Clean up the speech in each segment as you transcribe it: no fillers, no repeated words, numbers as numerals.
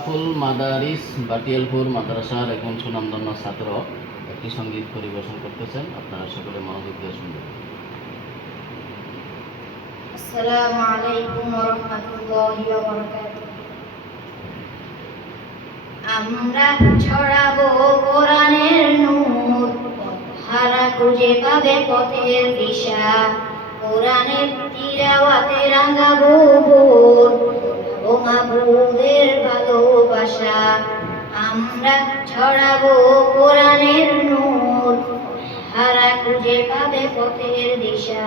ফুল মাদারিস বাটিয়ালপুর মাদ্রাসার একজন সুনামধন্য ছাত্র একটি সঙ্গীত পরিবেশন করতেছেন। আপনারা সকলে মনোযোগ দিয়ে শুনবেন। আসসালামু আলাইকুম ওয়া রাহমাতুল্লাহি ওয়া বারাকাতুহু। আমরা ছড়াবো কোরআনের নূর, হারা খুঁজে পাবে পথের দিশা। কোরআনের তিলাওয়াতে রাঙাবো ভোর, ও মাবুদের ভালোবাসা। আমরা ছড়াবো কোরআনের নূর, হারা খুঁজে পাবে পথের দিশা।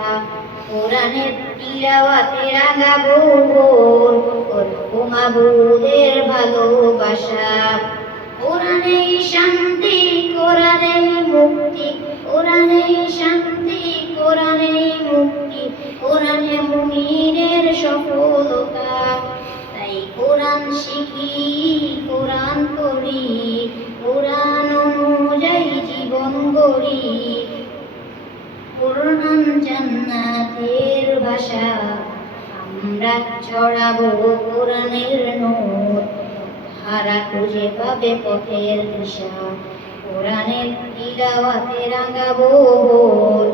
কোরআনের তিলাওয়াতে রাঙাবো ভোর, ও মাবুদের ভালোবাসা। কোরআনেই শান্তি, কোরআনেই মুক্তি, কোরআনেই শান্তি, কোরআনেই মুক্তি, কোরআনে মুমিনের সফলতা। তাই কোরআন শিখি, কোরআন পড়ি, কোরআন অনুযায়ী জীবন গড়ি। কোরআন জান্নাতের ভাষা, আমরা ছড়াবো কোরআনের নূর, হারা খুঁজে পাবে পথের দিশা। কোরআনের তিলাওয়াতে রাঙাবো ভোর,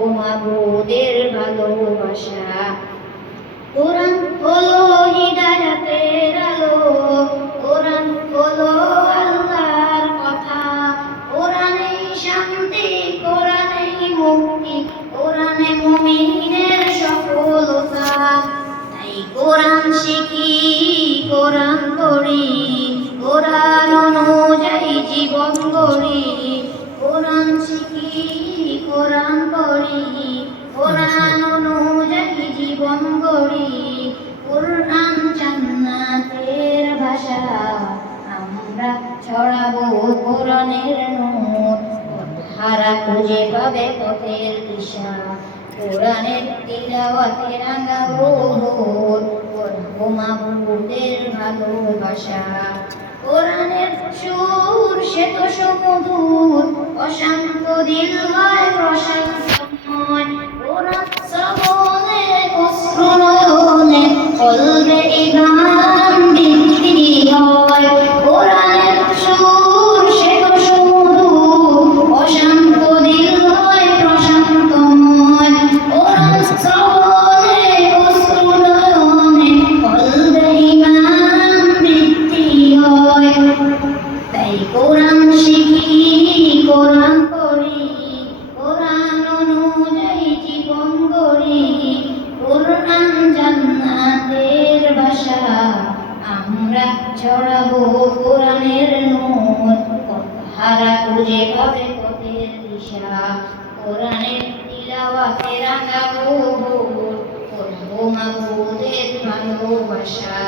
ও মাবুদের ভালোবাসা। কোরআন হলো হিদায়াতের আলো, কোরআন হলো আল্লাহর কথা। কোরআনেই শান্তি, কোরআনেই মুক্তি, কোরআনে মুমিনের সফলতা। তাই কোরআন শিখি, কোরআন পড়ি, কোরআন অনুযায়ী জীবন গড়ি। কোরআন শিখি, কোরআন পড়ি, কোরআন অনুযায়ী জীবন গড়ি। কোরআন জান্নাতের ভাষা, আমরা ছড়াবো কোরআনের নূর, হারা খুঁজে পাবে পথের দিশা। কোরআনের তিলাওয়াতে রাঙাবো ভোর, ও মাবুদের ভালোবাসা। কোরআনের সুর সে তো সুমধুর, অশান্ত দিল হয় প্রশান্তময়। কোরআন শ্রবণে অশ্রু নয়নে কলবে ঈমান বৃদ্ধি হয়। কোরআনের সুর সে তো সুমধুর, অশান্ত দিল হয় প্রশান্তময়। কোরআন শ্রবণে অশ্রু নয়নে কলবে ঈমান বৃদ্ধি হয়। তাই কোরআন শিখি, কোরআন পড়ি, কোরআন অনুযায়ী জীবন গড়ি। কোরআন জান্নাতের ভাষা, আমরা ছড়াবো কোরআনের নূর, হারা খুঁজে পাবে পথের দিশা। কোরআনের তিলাওয়াতে রাঙাবো ভোর, ও মাবুদের ভালোবাসা।